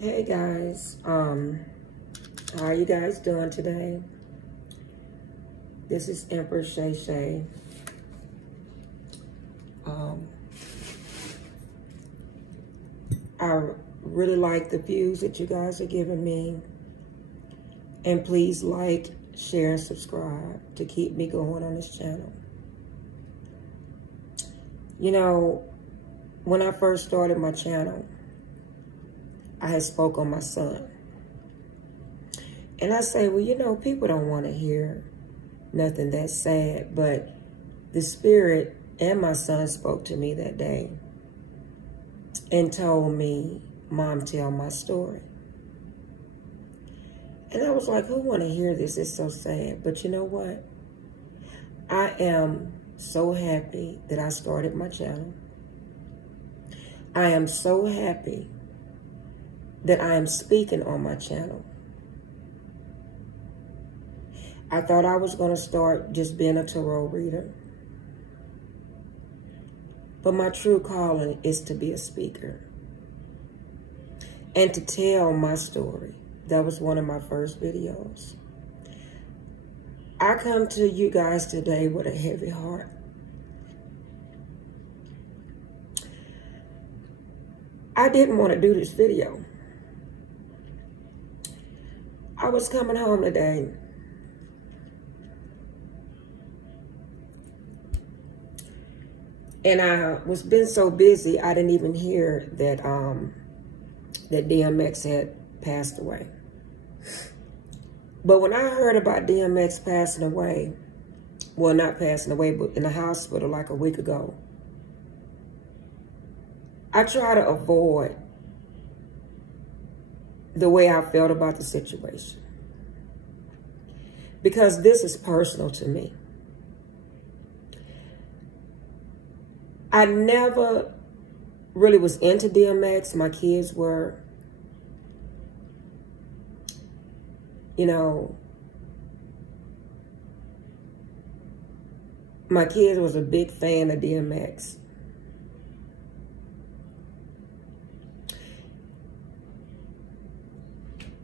Hey guys, how are you guys doing today? This is Empress Shay Shay. I really like the views that you guys are giving me. And please like, share, and subscribe to keep me going on this channel. You know, when I first started my channel, I had spoke on my son. And I say, well, you know, people don't want to hear nothing that's sad, but the Spirit and my son spoke to me that day and told me, Mom, tell my story. And I was like, who want to hear this? It's so sad. But you know what? I am so happy that I started my channel. I am so happy that I am speaking on my channel. I thought I was going to start just being a tarot reader. But my true calling is to be a speaker and to tell my story. That was one of my first videos. I come to you guys today with a heavy heart. I didn't want to do this video. I was coming home today and I was been so busy I didn't even hear that that DMX had passed away. But when I heard about DMX passing away, well, not passing away, but in the hospital like a week ago, I try to avoid the way I felt about the situation, because this is personal to me. I never really was into DMX. My kids were. You know, my kids was a big fan of DMX.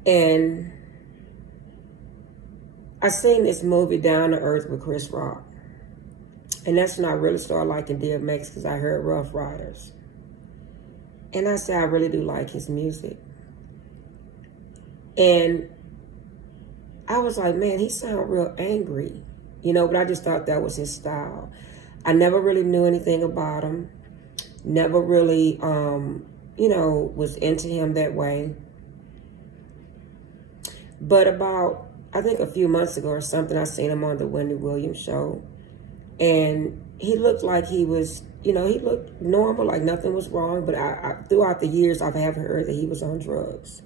And I seen this movie, Down to Earth, with Chris Rock. And that's when I really started liking DMX, because I heard Rough Riders. And I said, I really do like his music. And I was like, man, he sounded real angry, you know, but I just thought that was his style. I never really knew anything about him. Never really, you know, was into him that way. But about, I think a few months ago or something, I seen him on the Wendy Williams show. And he looked like he was, you know, he looked normal, like nothing was wrong. But throughout the years, I have heard that he was on drugs.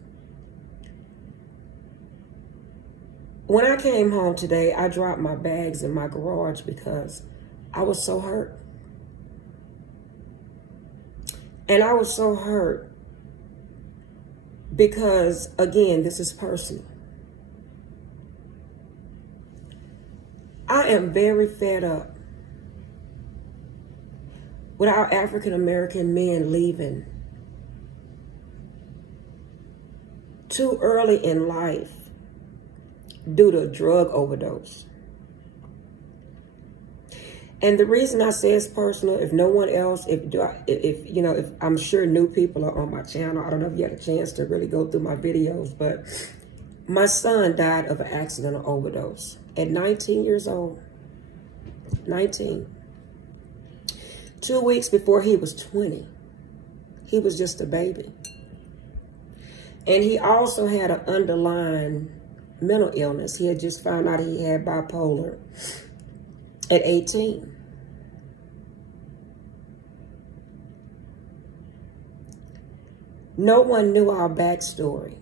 When I came home today, I dropped my bags in my garage because I was so hurt. And I was so hurt because, again, this is personal. I am very fed up with our African-American men leaving too early in life due to a drug overdose. And the reason I say it's personal, if no one else, if I'm sure new people are on my channel. I don't know if you had a chance to really go through my videos, but my son died of an accidental overdose at 19 years old. 19. 2 weeks before he was 20. He was just a baby. And he also had an underlying mental illness. He had just found out he had bipolar at 18. No one knew our backstory.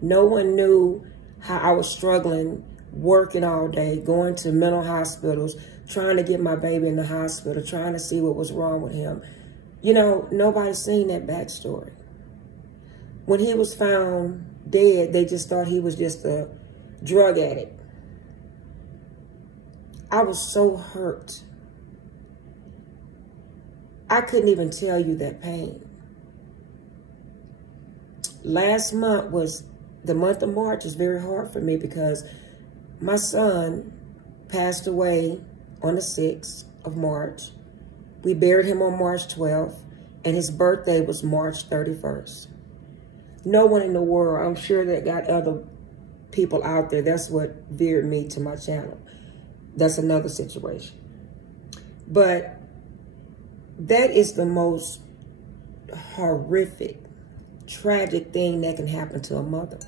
No one knew how I was struggling, working all day, going to mental hospitals, trying to get my baby in the hospital, trying to see what was wrong with him. You know, nobody seen that backstory. When he was found dead, they just thought he was just a drug addict. I was so hurt. I couldn't even tell you that pain. last month was, the month of March was very hard for me because my son passed away on the 6th of March. We buried him on March 12th, and his birthday was March 31st. No one in the world, I'm sure that got other people out there, that's what veered me to my channel. That's another situation. But that is the most horrific, tragic thing that can happen to a mother.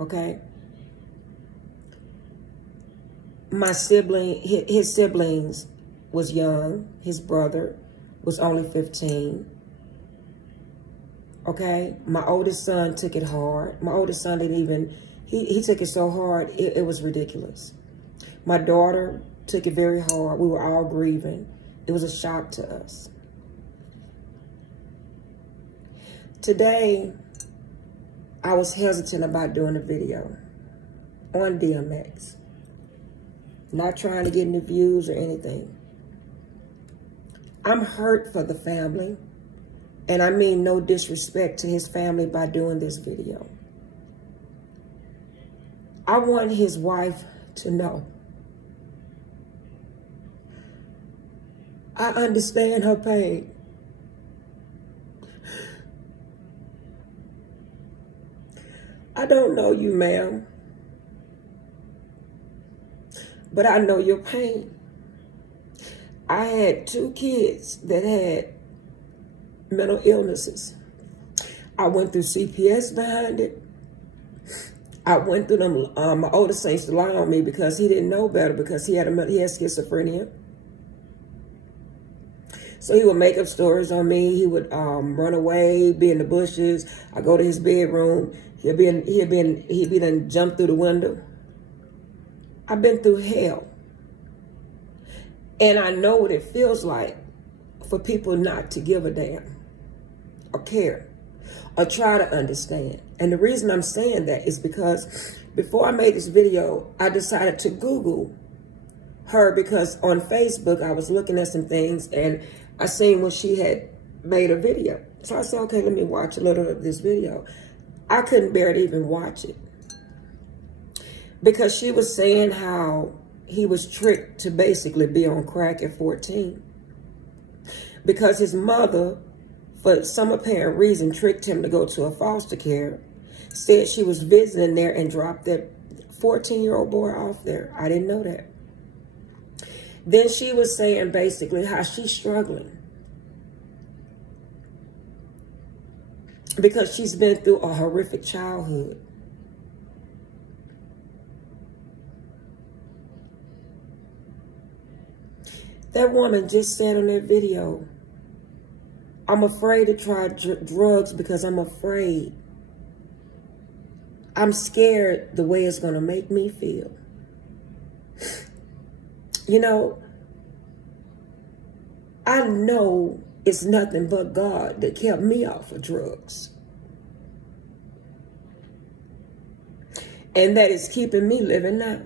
Okay? My sibling, his siblings was young. His brother was only 15. Okay? My oldest son took it hard. My oldest son didn't even, he took it so hard, it was ridiculous. My daughter took it very hard. We were all grieving. It was a shock to us. Today, I was hesitant about doing a video on DMX. Not trying to get any views or anything. I'm hurt for the family. And I mean no disrespect to his family by doing this video. I want his wife to know. I understand her pain. I don't know you, ma'am, but I know your pain. I had 2 kids that had mental illnesses. I went through CPS behind it. I went through them. My oldest son used to lie on me because he didn't know better because he had schizophrenia. So he would make up stories on me. He would run away, be in the bushes. I go to his bedroom. He'd be done jump through the window. I've been through hell. And I know what it feels like for people not to give a damn or care or try to understand. And the reason I'm saying that is because before I made this video, I decided to Google her because on Facebook, I was looking at some things and I seen when she had made a video. So I said, okay, let me watch a little of this video. I couldn't bear to even watch it because she was saying how he was tricked to basically be on crack at 14 because his mother, for some apparent reason, tricked him to go to a foster care, said she was visiting there and dropped that 14-year-old boy off there. I didn't know that. Then she was saying basically how she's struggling because she's been through a horrific childhood. That woman just said on that video, I'm afraid to try drugs because I'm afraid. I'm scared the way it's going to make me feel. You know, I know it's nothing but God that kept me off of drugs. And that is keeping me living now.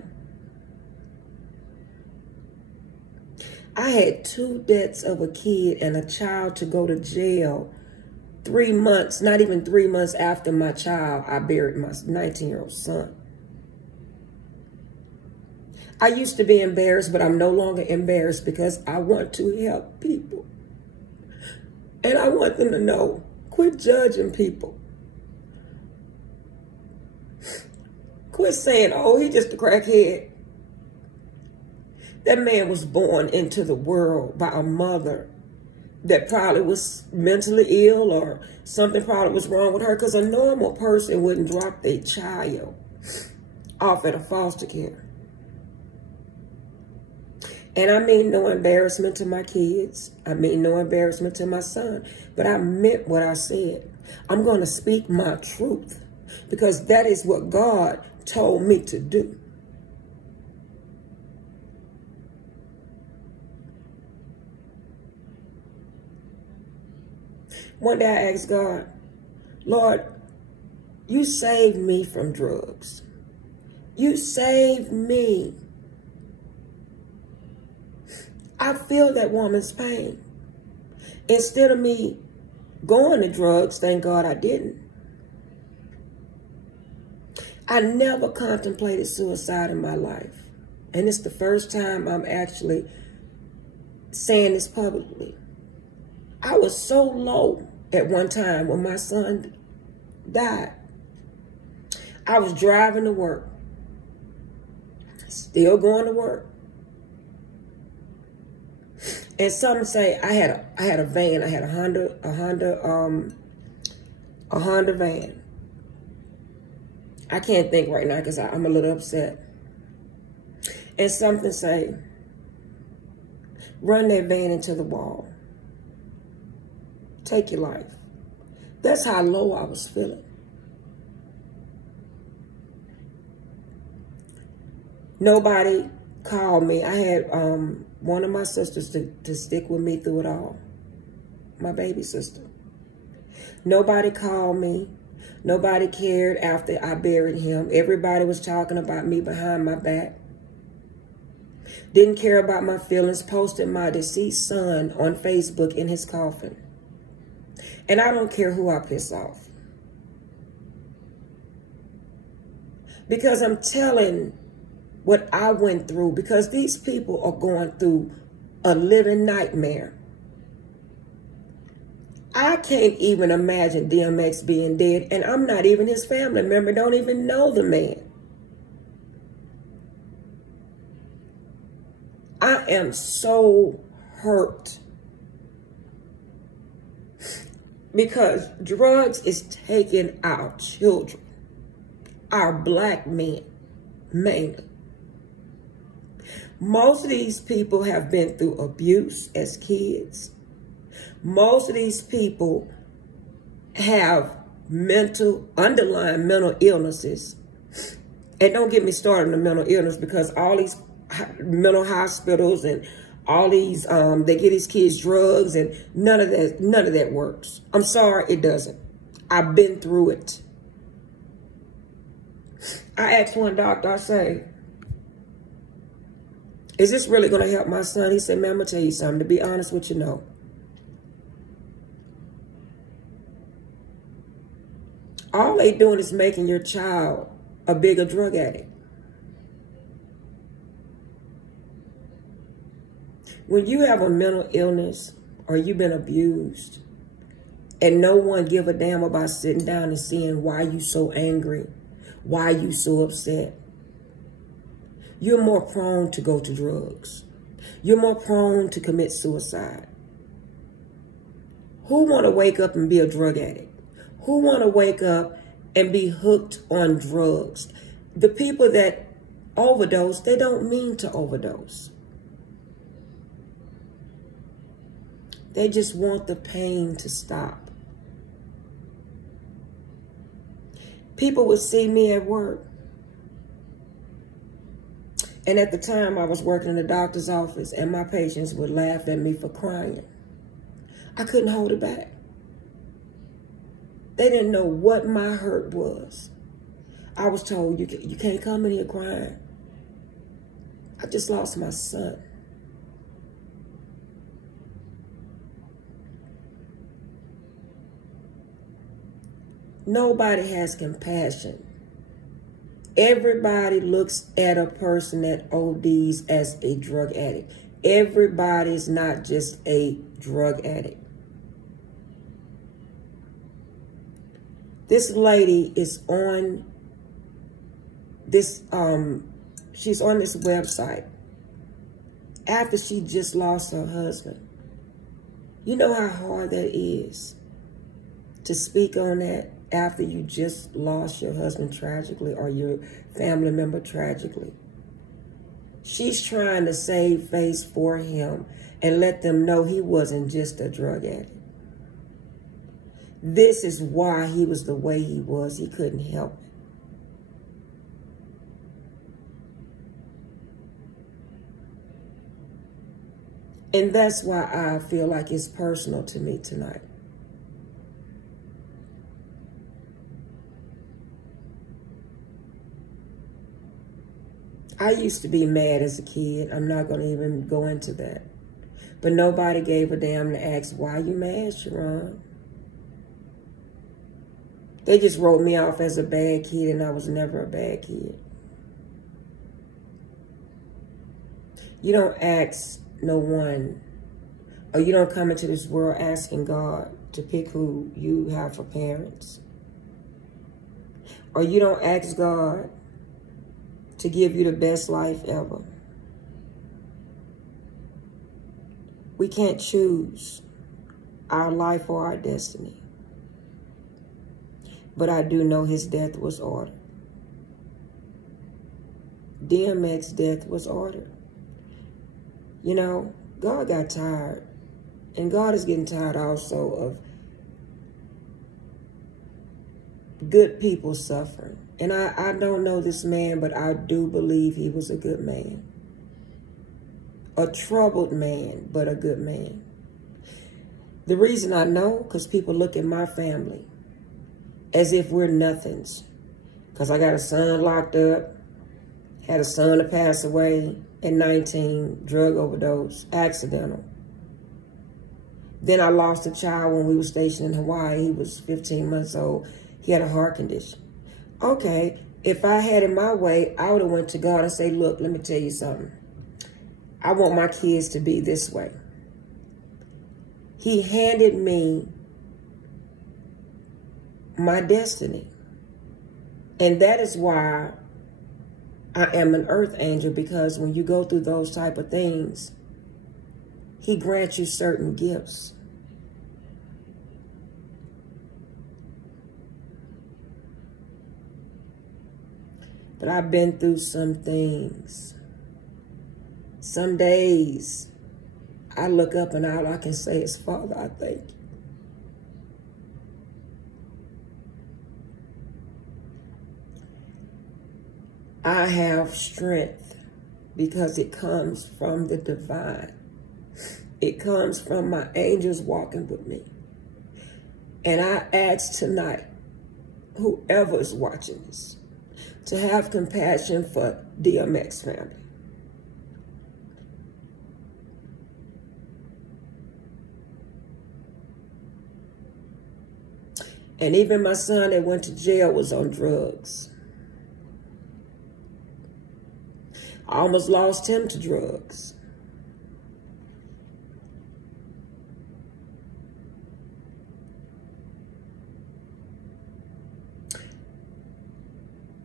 I had 2 deaths of a kid and a child to go to jail 3 months, not even 3 months after my child, I buried my 19-year-old son. I used to be embarrassed, but I'm no longer embarrassed because I want to help people. And I want them to know, quit judging people. Quit saying, oh, he's just a crackhead. That man was born into the world by a mother that probably was mentally ill or something probably was wrong with her because a normal person wouldn't drop their child off at a foster care. And I mean no embarrassment to my kids. I mean no embarrassment to my son. But I meant what I said. I'm going to speak my truth because that is what God told me to do. One day I asked God, Lord, you saved me from drugs. You saved me. I feel that woman's pain. Instead of me going to drugs. Thank God I didn't. I never contemplated suicide in my life. And it's the first time I'm actually saying this publicly. I was so low at one time when my son died. I was driving to work, still going to work. And some say I had a van. I had a Honda van. I can't think right now because I'm a little upset. And something say, run that van into the wall. Take your life. That's how low I was feeling. Nobody called me. I had one of my sisters to stick with me through it all. My baby sister. Nobody called me. Nobody cared after I buried him. Everybody was talking about me behind my back. Didn't care about my feelings. Posted my deceased son on Facebook in his coffin. And I don't care who I piss off. Because I'm telling what I went through. Because these people are going through a living nightmare. I can't even imagine DMX being dead. And I'm not even his family member. Don't even know the man. I am so hurt. Because drugs is taking our children, our black men, mainly. Most of these people have been through abuse as kids. Most of these people have underlying mental illnesses. And don't get me started on the mental illness, because all these mental hospitals and all these, they get these kids drugs, and none of that works. I'm sorry, it doesn't. I've been through it. I asked one doctor, I say, is this really going to help my son? He said, man, I'm going to tell you something. To be honest with you, no. All they doing is making your child a bigger drug addict. When you have a mental illness or you've been abused and no one give a damn about sitting down and seeing why you so angry, why you so upset, you're more prone to go to drugs. You're more prone to commit suicide. Who want to wake up and be a drug addict? Who want to wake up and be hooked on drugs? The people that overdose, they don't mean to overdose. They just want the pain to stop. People would see me at work. And at the time, I was working in the doctor's office, and my patients would laugh at me for crying. I couldn't hold it back. They didn't know what my hurt was. I was told, you can't come in here crying. I just lost my son. Nobody has compassion. Everybody looks at a person that ODs as a drug addict. Everybody's not just a drug addict. This lady is on this, she's on this website after she just lost her husband. You know how hard that is to speak on that after you just lost your husband tragically or your family member tragically. She's trying to save face for him and let them know he wasn't just a drug addict. This is why he was the way he was. He couldn't help it. And that's why I feel like it's personal to me tonight. I used to be mad as a kid. I'm not going to even go into that. But nobody gave a damn to ask, why you mad, Sharon? They just wrote me off as a bad kid, and I was never a bad kid. You don't ask no one, or you don't come into this world asking God to pick who you have for parents. Or you don't ask God to give you the best life ever. We can't choose our life or our destiny. But I do know his death was ordered. DMX death was ordered. You know, God got tired. And God is getting tired also of good people suffering. And I don't know this man, but I do believe he was a good man. A troubled man, but a good man. The reason I know, because people look at my family as if we're nothings. Because I got a son locked up, had a son to pass away at 19, drug overdose, accidental. Then I lost a child when we were stationed in Hawaii. He was 15 months old. He had a heart condition. Okay, if I had it my way, I would have went to God and say, look, let me tell you something. I want my kids to be this way. He handed me my destiny. And that is why I am an earth angel, because when you go through those type of things, he grants you certain gifts. But I've been through some things. Some days, I look up and all I can say is, Father, I thank you. I have strength because it comes from the divine. It comes from my angels walking with me. And I ask tonight, whoever's watching this, to have compassion for DMX family. And even my son that went to jail was on drugs. I almost lost him to drugs.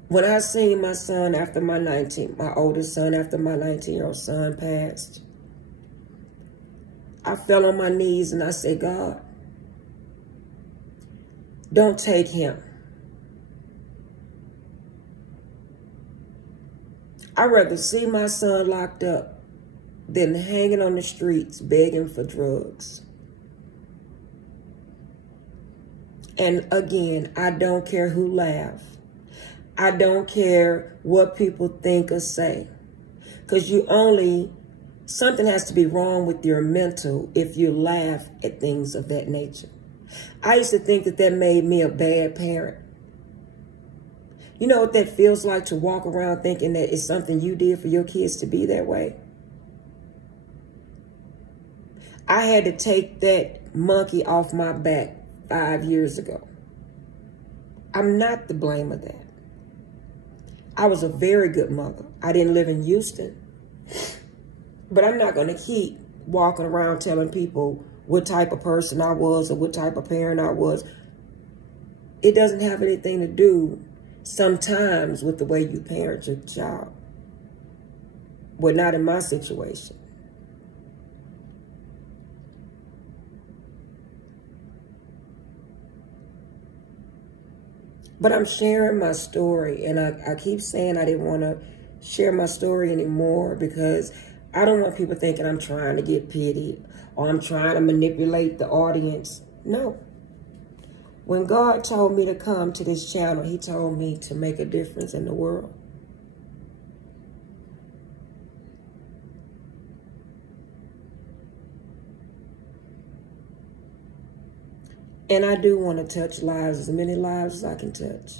When I seen my son after my oldest son after my 19-year-old son passed, I fell on my knees and I said, God, don't take him. I'd rather see my son locked up than hanging on the streets begging for drugs. And again, I don't care who laughs. I don't care what people think or say. Because something has to be wrong with your mental if you laugh at things of that nature. I used to think that made me a bad parent. You know what that feels like, to walk around thinking that it's something you did for your kids to be that way? I had to take that monkey off my back 5 years ago. I'm not to blame of that. I was a very good mother. I didn't live in Houston. But I'm not going to keep walking around telling people what type of person I was or what type of parent I was. It doesn't have anything to do sometimes with the way you parent your child. Well, not in my situation. But I'm sharing my story, and I keep saying I didn't want to share my story anymore because I don't want people thinking I'm trying to get pity or I'm trying to manipulate the audience. No. When God told me to come to this channel, he told me to make a difference in the world. And I do want to touch lives, as many lives as I can touch.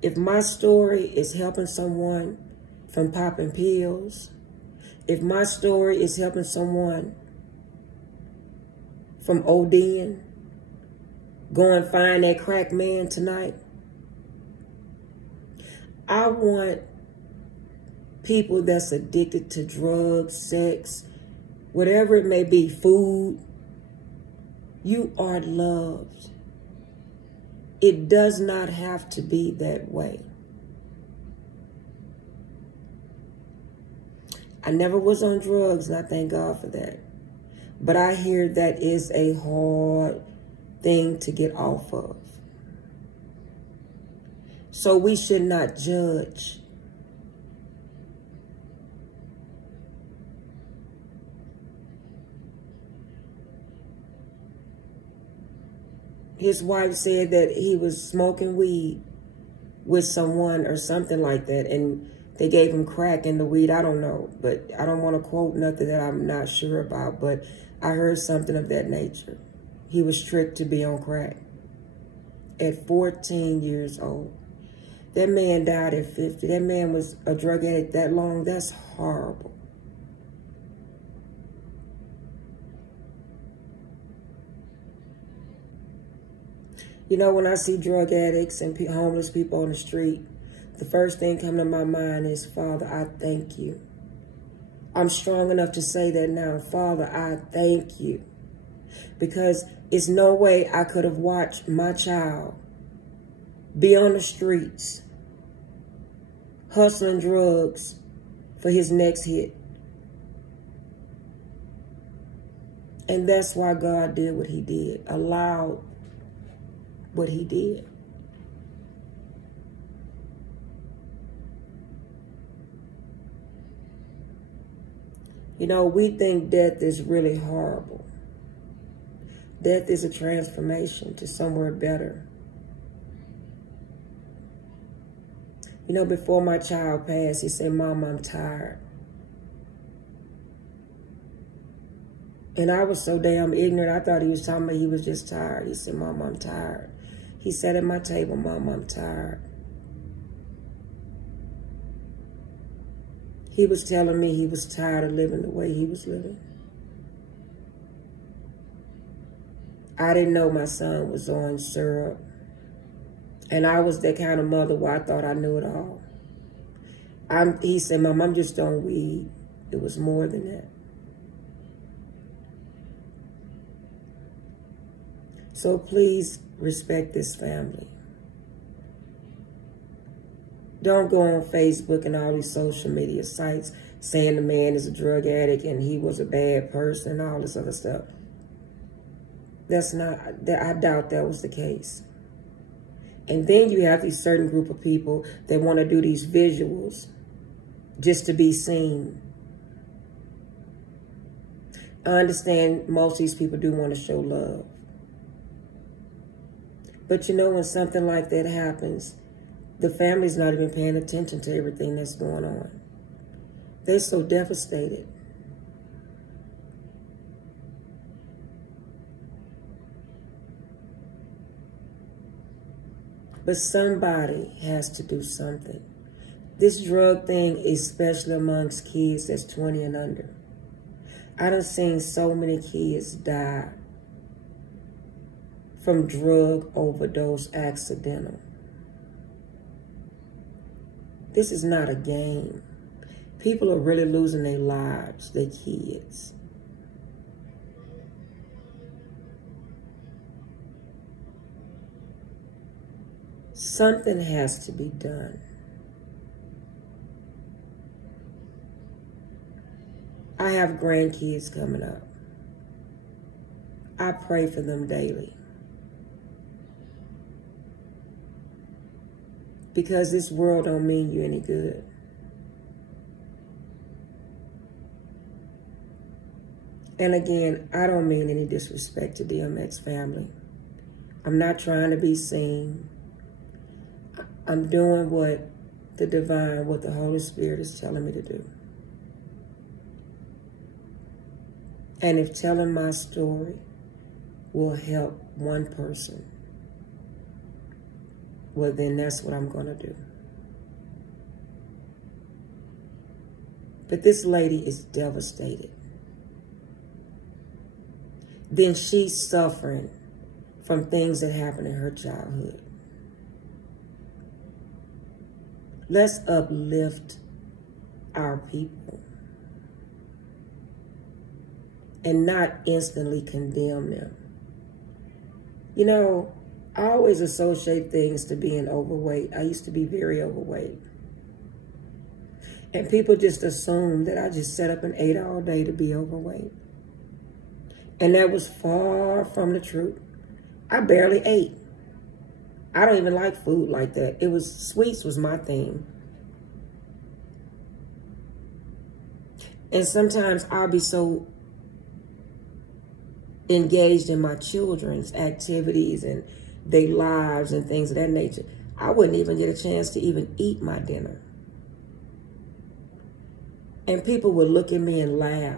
If my story is helping someone from popping pills, if my story is helping someone from ODing, go and find that crack man tonight. I want people that's addicted to drugs, sex, whatever it may be, food. You are loved. It does not have to be that way. I never was on drugs, and I thank God for that. But I hear that is a hard thing to get off of. So we should not judge. His wife said that he was smoking weed with someone or something like that, and they gave him crack in the weed. I don't know, but I don't want to quote nothing that I'm not sure about, but I heard something of that nature. He was tricked to be on crack at 14 years old. That man died at 50. That man was a drug addict that long. That's horrible. You know, when I see drug addicts and homeless people on the street, the first thing coming to my mind is, Father, I thank you. I'm strong enough to say that now. Father, I thank you. Because it's no way I could have watched my child be on the streets, hustling drugs for his next hit. And that's why God did what he did, allowed what he did. You know, we think death is really horrible. Death is a transformation to somewhere better. You know, before my child passed, he said, Mom, I'm tired. And I was so damn ignorant, I thought he was talking about he was just tired. He said, Mom, I'm tired. He sat at my table, Mom, I'm tired. He was telling me he was tired of living the way he was living. I didn't know my son was on syrup. And I was that kind of mother where I thought I knew it all. He said, Mom, I'm just on weed. It was more than that. So please respect this family. Don't go on Facebook and all these social media sites saying the man is a drug addict and he was a bad person and all this other stuff. That's not, I doubt that was the case. And then you have these certain group of people that want to do these visuals just to be seen. I understand most of these people do want to show love. But you know, when something like that happens, the family's not even paying attention to everything that's going on. They're so devastated. But somebody has to do something. This drug thing, especially amongst kids that's 20 and under. I done seen so many kids die from drug overdose accidental. This is not a game. People are really losing their lives, their kids. Something has to be done. I have grandkids coming up. I pray for them daily. Because this world don't mean you any good. And again, I don't mean any disrespect to DMX family. I'm not trying to be seen. I'm doing what the divine, what the Holy Spirit is telling me to do. And if telling my story will help one person, well, then that's what I'm going to do. But this lady is devastated. Then she's suffering from things that happened in her childhood. Let's uplift our people and not instantly condemn them. You know, I always associate things to being overweight. I used to be very overweight. And people just assume that I just sat up and ate all day to be overweight. And that was far from the truth. I barely ate. I don't even like food like that. Sweets was my thing. And sometimes I'll be so engaged in my children's activities and their lives and things of that nature, I wouldn't even get a chance to even eat my dinner. And people would look at me and laugh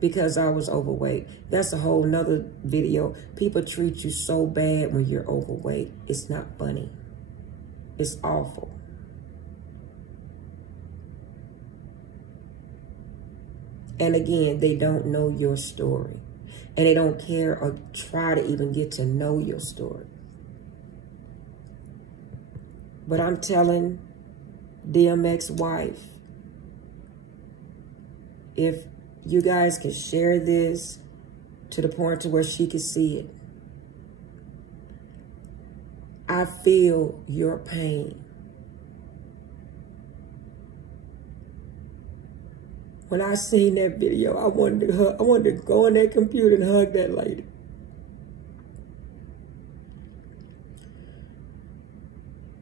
because I was overweight. That's a whole nother video. People treat you so bad when you're overweight. It's not funny. It's awful. And again, they don't know your story. And they don't care or try to even get to know your story. But I'm telling DMX wife, if you guys can share this to the point to where she can see it, I feel your pain. When I seen that video, I wanted to go on that computer and hug that lady.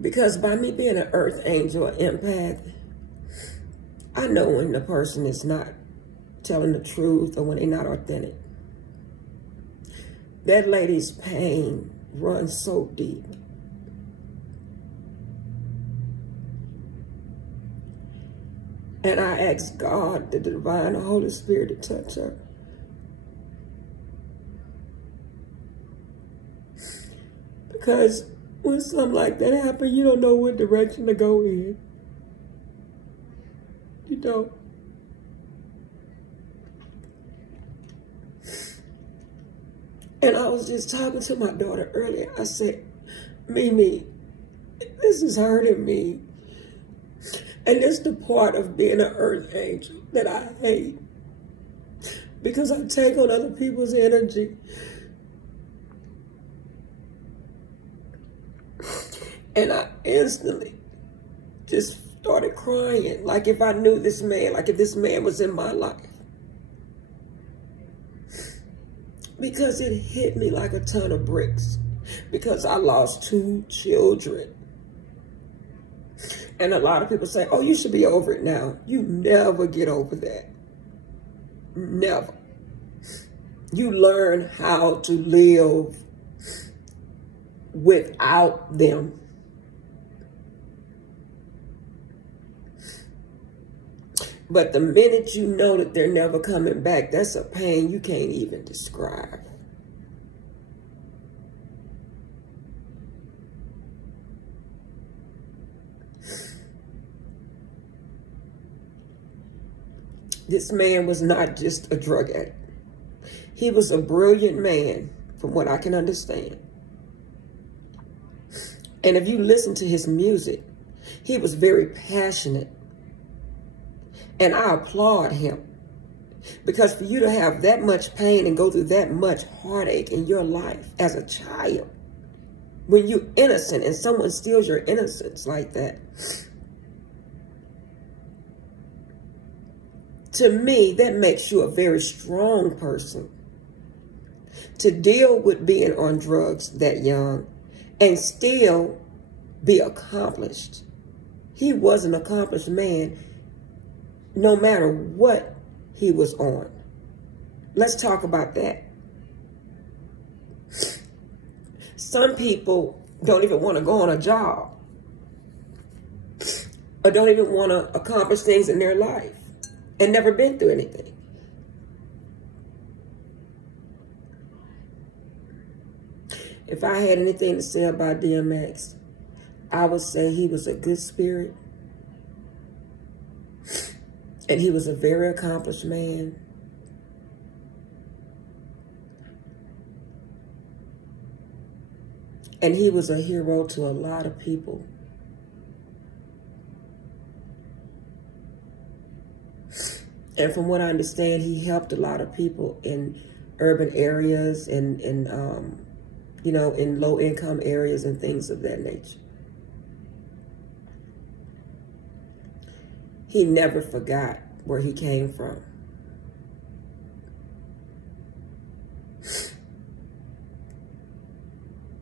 Because by me being an earth angel, an empath, I know when the person is not telling the truth or when they're not authentic. That lady's pain runs so deep. And I ask God, the divine Holy Spirit, to touch her. Because when something like that happens, you don't know what direction to go in. You don't. And I was just talking to my daughter earlier. I said, Mimi, this is hurting me. And it's the part of being an earth angel that I hate. Because I take on other people's energy. And I instantly just started crying. Like if I knew this man, like if this man was in my life. Because it hit me like a ton of bricks. Because I lost 2 children. And a lot of people say, oh, you should be over it now. You never get over that. Never. You learn how to live without them. But the minute you know that they're never coming back, that's a pain you can't even describe. This man was not just a drug addict. He was a brilliant man, from what I can understand. And if you listen to his music, he was very passionate. And I applaud him. Because for you to have that much pain and go through that much heartache in your life as a child, when you're innocent and someone steals your innocence like that, to me, that makes you a very strong person to deal with being on drugs that young and still be accomplished. He was an accomplished man no matter what he was on. Let's talk about that. Some people don't even want to go on a job or don't even want to accomplish things in their life and never been through anything. If I had anything to say about DMX, I would say he was a good spirit. And he was a very accomplished man. And he was a hero to a lot of people. And from what I understand, he helped a lot of people in urban areas and you know, in low-income areas and things of that nature. He never forgot where he came from.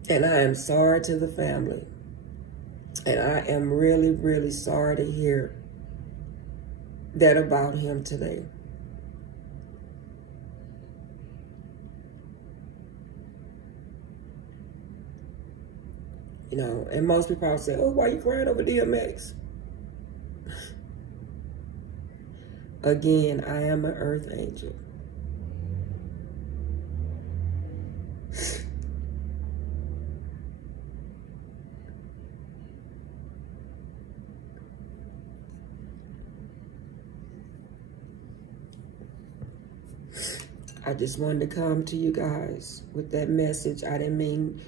And I am sorry to the family. And I am really, really sorry to hear that about him today. You know, and most people probably say, oh, why are you crying over DMX? Again, I am an earth angel. I just wanted to come to you guys with that message. I didn't mean,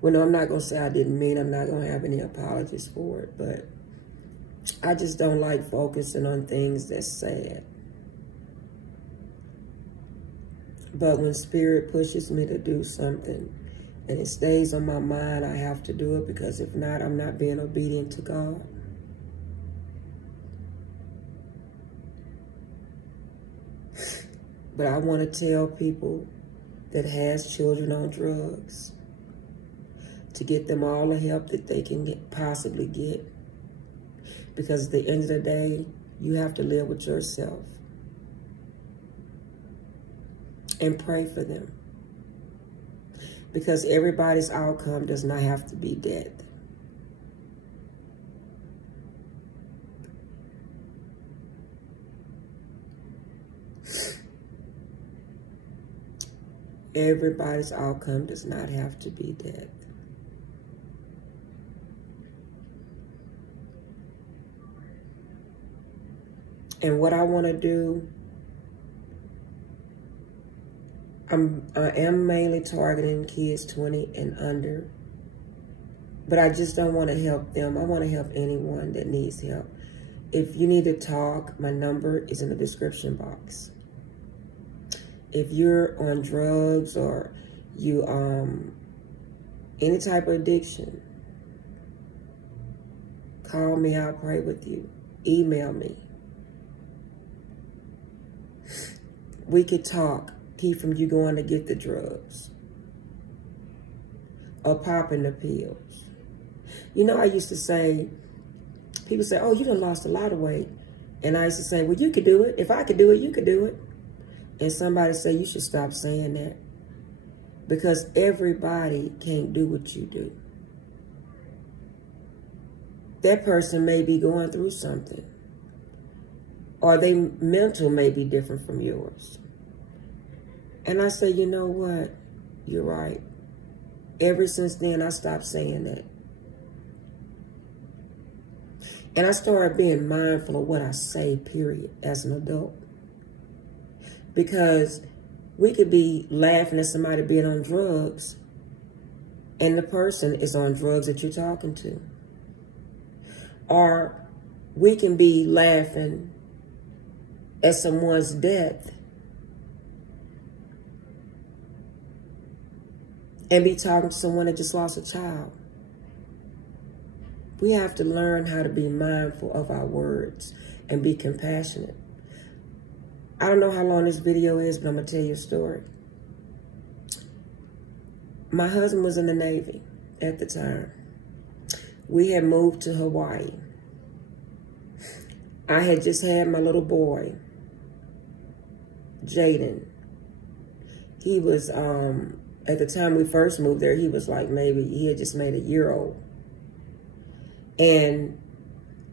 well, no, I'm not going to say I didn't mean, I'm not going to have any apologies for it, but I just don't like focusing on things that's sad. But when Spirit pushes me to do something and it stays on my mind, I have to do it, because if not, I'm not being obedient to God. But I want to tell people that has children on drugs to get them all the help that they can possibly get. Because at the end of the day, you have to live with yourself. And pray for them. Because everybody's outcome does not have to be death. Everybody's outcome does not have to be death. And what I want to do, I am mainly targeting kids 20 and under. But I just don't want to help them. I want to help anyone that needs help. If you need to talk, my number is in the description box. If you're on drugs or you any type of addiction, call me, I'll pray with you. Email me. We could talk, keep from you going to get the drugs or popping the pills. You know, I used to say, people say, oh, you done lost a lot of weight. And I used to say, well, you could do it. If I could do it, you could do it. And somebody say, you should stop saying that. Because everybody can't do what you do. That person may be going through something. Or their mental may be different from yours. And I say, you know what? You're right. Ever since then, I stopped saying that. And I started being mindful of what I say, period, as an adult. Because we could be laughing at somebody being on drugs, and the person is on drugs that you're talking to. Or we can be laughing at someone's death and be talking to someone that just lost a child. We have to learn how to be mindful of our words and be compassionate. I don't know how long this video is, but I'm going to tell you a story. My husband was in the Navy at the time. We had moved to Hawaii. I had just had my little boy, Jaden. He was, at the time we first moved there, he was like maybe, he had just made a year old. And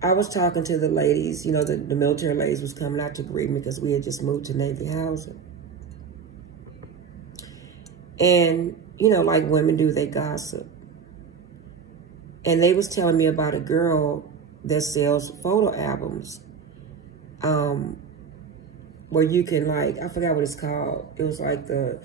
I was talking to the ladies, you know, the military ladies was coming out to greet me because we had just moved to Navy housing. And, you know, like women do, they gossip. And they was telling me about a girl that sells photo albums, where you can, like, I forgot what it's called. It was like the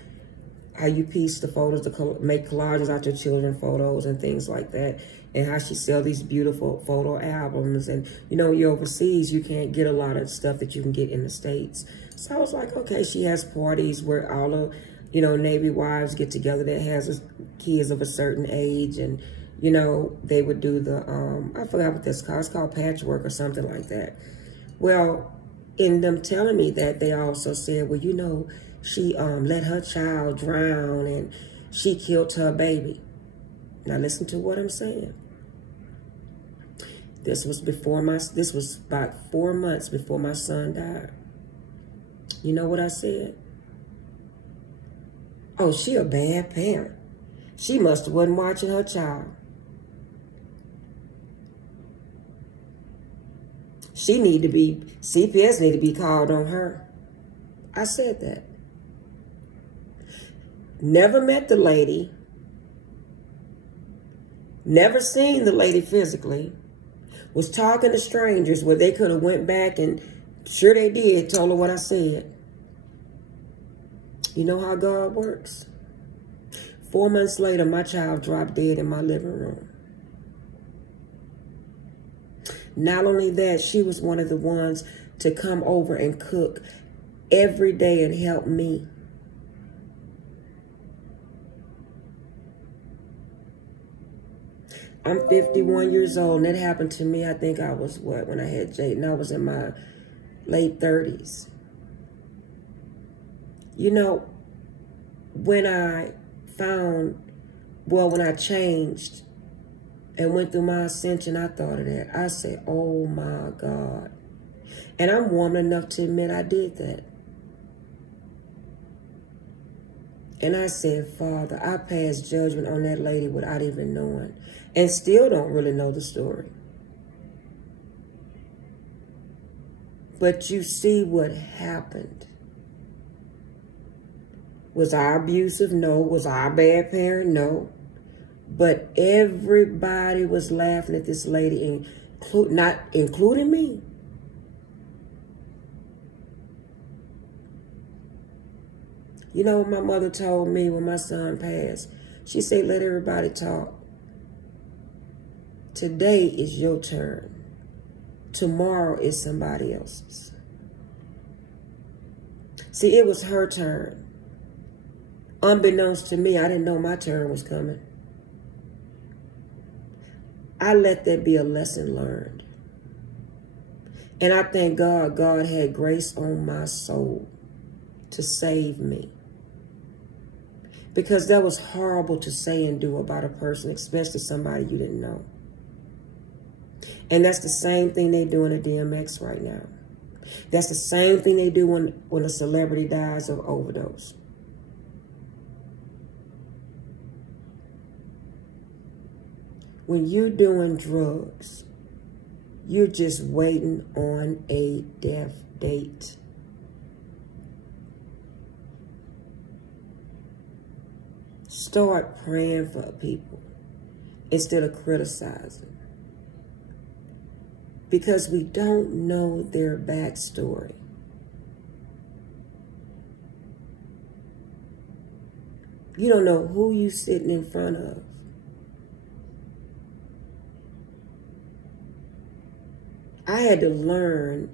how you piece the photos to make collages out your children photos and things like that, and how she sell these beautiful photo albums. And, you know, you're overseas, you can't get a lot of stuff that you can get in the States. So I was like, okay, she has parties where all of, you know, Navy wives get together that has kids of a certain age, and, you know, they would do the, I forgot what this called. It's called patchwork or something like that. Well, in them telling me that, they also said, well, you know, she let her child drown and she killed her baby. Now listen to what I'm saying. This was about 4 months before my son died. You know what I said? Oh, she a bad parent. She must have wasn't watching her child. CPS need to be called on her. I said that. Never met the lady. Never seen the lady physically. Was talking to strangers where they could have went back and sure they did, told her what I said. You know how God works? 4 months later, my child dropped dead in my living room. Not only that, she was one of the ones to come over and cook every day and help me. I'm 51 years old, and that happened to me. I think I was, what, when I had Jaden? I was in my late 30s. You know, when I when I changed and went through my ascension, I thought of that. I said, oh my God. And I'm woman enough to admit I did that. And I said, Father, I passed judgment on that lady without even knowing. And still don't really know the story. But you see what happened. Was I abusive? No. Was I a bad parent? No. But everybody was laughing at this lady, not including me. You know what my mother told me when my son passed? She said, let everybody talk. Today is your turn. Tomorrow is somebody else's. See, it was her turn. Unbeknownst to me, I didn't know my turn was coming. I let that be a lesson learned. And I thank God, God had grace on my soul to save me. Because that was horrible to say and do about a person, especially somebody you didn't know. And that's the same thing they do in a DMX right now. That's the same thing they do when a celebrity dies of overdose. When you're doing drugs, you're just waiting on a death date. Start praying for people instead of criticizing. Because we don't know their backstory. You don't know who you're sitting in front of. I had to learn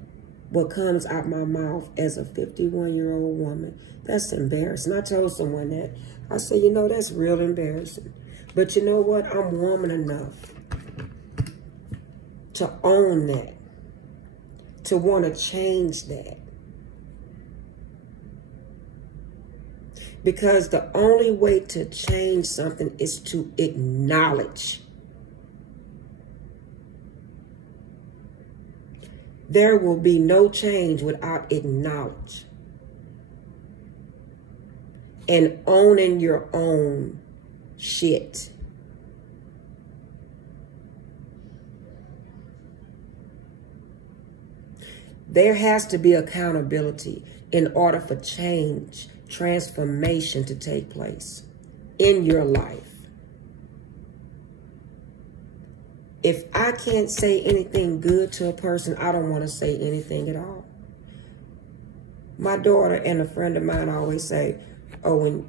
what comes out my mouth as a 51-year-old woman. That's embarrassing. I told someone that. I said, you know, that's real embarrassing. But you know what? I'm woman enough to own that, to want to change that. Because the only way to change something is to acknowledge. There will be no change without acknowledge and owning your own shit. There has to be accountability in order for change, transformation to take place in your life. If I can't say anything good to a person, I don't want to say anything at all. My daughter and a friend of mine always say, oh,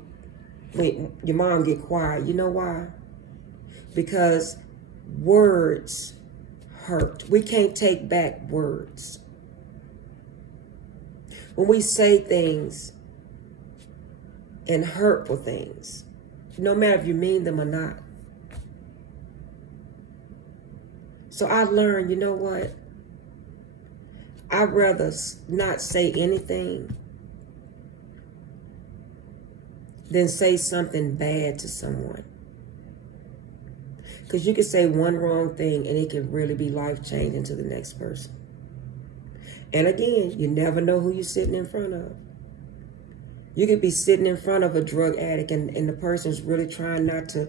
when your mom get quiet. You know why? Because words hurt. We can't take back words. When we say things and hurtful things, no matter if you mean them or not. So I learned, you know what? I'd rather not say anything than say something bad to someone. Because you can say one wrong thing and it can really be life-changing to the next person. And again, you never know who you're sitting in front of. You could be sitting in front of a drug addict and the person's really trying not to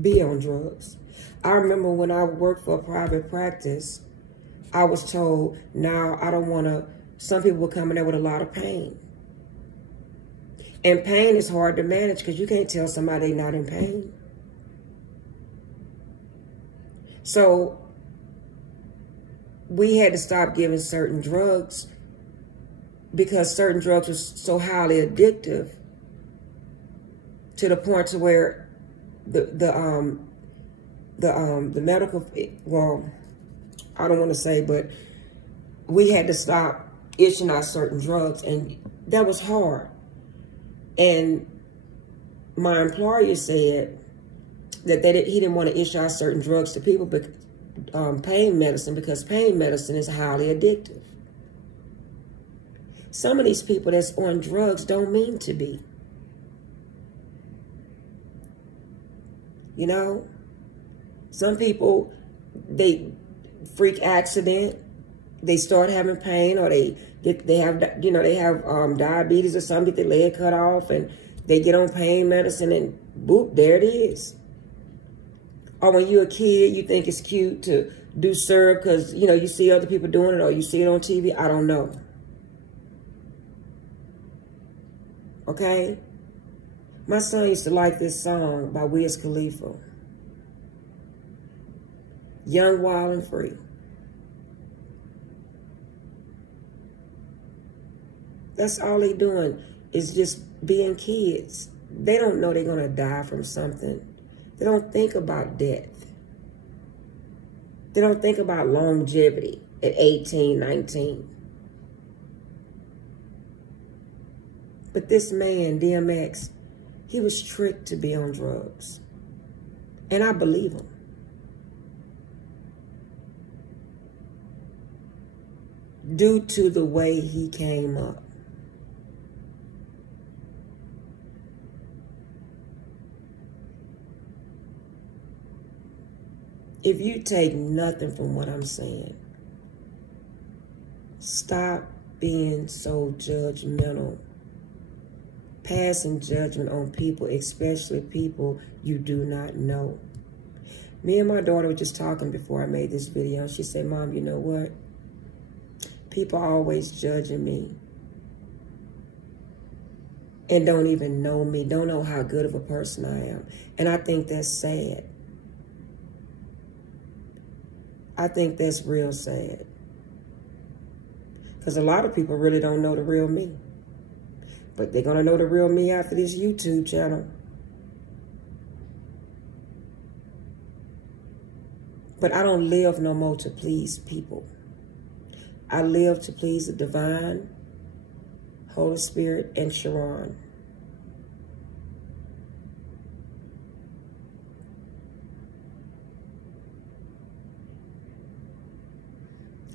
be on drugs. I remember when I worked for a private practice, I was told, now I don't want to, some people were coming there with a lot of pain. And pain is hard to manage because you can't tell somebody they're not in pain. So we had to stop giving certain drugs because certain drugs were so highly addictive to the point to where the medical, well, I don't want to say, but we had to stop issuing out certain drugs, and that was hard. And my employer said that he didn't want to issue out certain drugs to people, but pain medicine, because pain medicine is highly addictive. Some of these people that's on drugs don't mean to be. You know, some people, they freak accident, they start having pain, or they have, you know, they have diabetes or something, get their leg cut off, and they get on pain medicine, and boop, there it is. Or when you're a kid, you think it's cute to do syrup because, you know, you see other people doing it, or you see it on TV. I don't know. Okay? My son used to like this song by Wiz Khalifa. Young, Wild, and Free. That's all they doing is just being kids. They don't know they're going to die from something. They don't think about death. They don't think about longevity at 18, 19. But this man, DMX, he was tricked to be on drugs. And I believe him. Due to the way he came up. If you take nothing from what I'm saying, stop being so judgmental, passing judgment on people, especially people you do not know. Me and my daughter were just talking before I made this video. She said, Mom, you know what? People are always judging me and don't even know me, don't know how good of a person I am. And I think that's sad. I think that's real sad. Because a lot of people really don't know the real me. But they're going to know the real me after this YouTube channel. But I don't live no more to please people. I live to please the divine, Holy Spirit, and Sharon.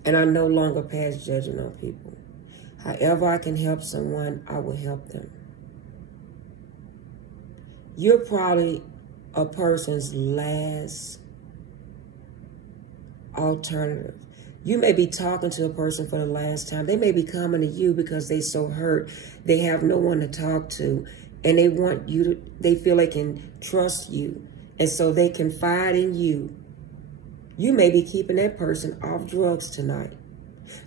And I no longer pass judgment on people. However I can help someone, I will help them. You're probably a person's last alternative. You may be talking to a person for the last time. They may be coming to you because they're so hurt. They have no one to talk to. And they want you to, they feel they can trust you. And so they confide in you. You may be keeping that person off drugs tonight.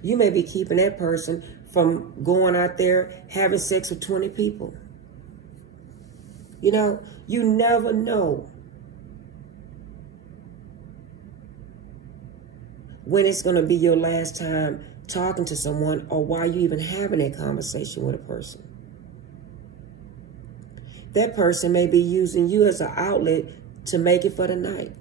You may be keeping that person from going out there having sex with 20 people. You know, you never know when it's going to be your last time talking to someone, or why you even having that conversation with a person. That person may be using you as an outlet to make it for the night.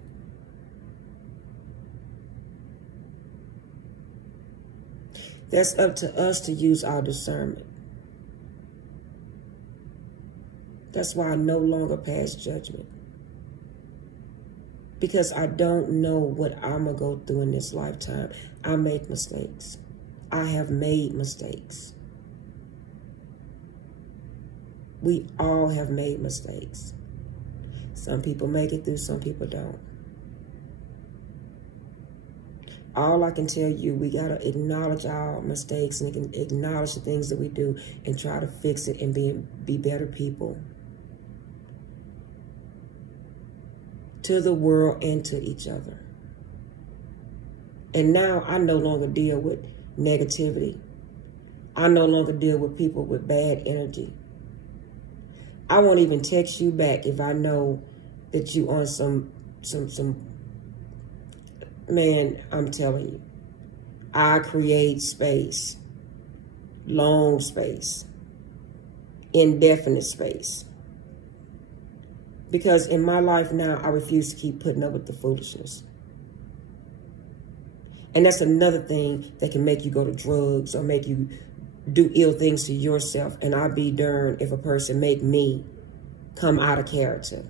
That's up to us to use our discernment. That's why I no longer pass judgment. Because I don't know what I'm going to go through in this lifetime. I make mistakes. I have made mistakes. We all have made mistakes. Some people make it through, some people don't. All I can tell you, we got to acknowledge our mistakes and acknowledge the things that we do and try to fix it and be better people. To the world and to each other. And now I no longer deal with negativity. I no longer deal with people with bad energy. I won't even text you back if I know that you on some man, I'm telling you. I create space. Long space. Indefinite space. Because in my life now, I refuse to keep putting up with the foolishness. And that's another thing that can make you go to drugs or make you do ill things to yourself. And I'd be darned if a person make me come out of character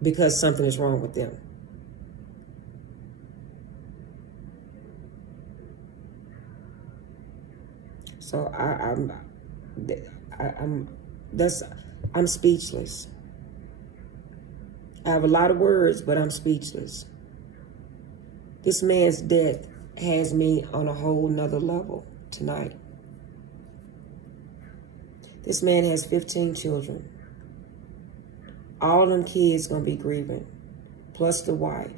because something is wrong with them. So I'm speechless. I have a lot of words, but I'm speechless. This man's death has me on a whole nother level tonight. This man has 15 children. All them kids gonna be grieving, plus the wife.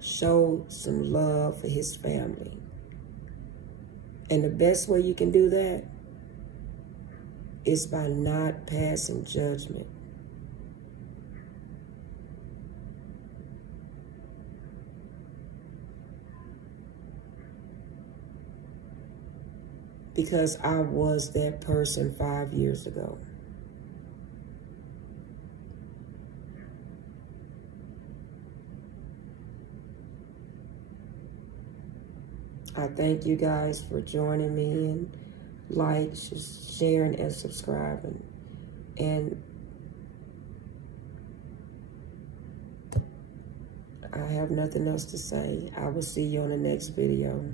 Show some love for his family. And the best way you can do that is by not passing judgment. Because I was that person 5 years ago. I thank you guys for joining me and sharing, and subscribing. And I have nothing else to say. I will see you on the next video.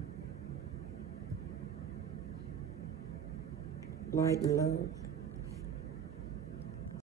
Light and love.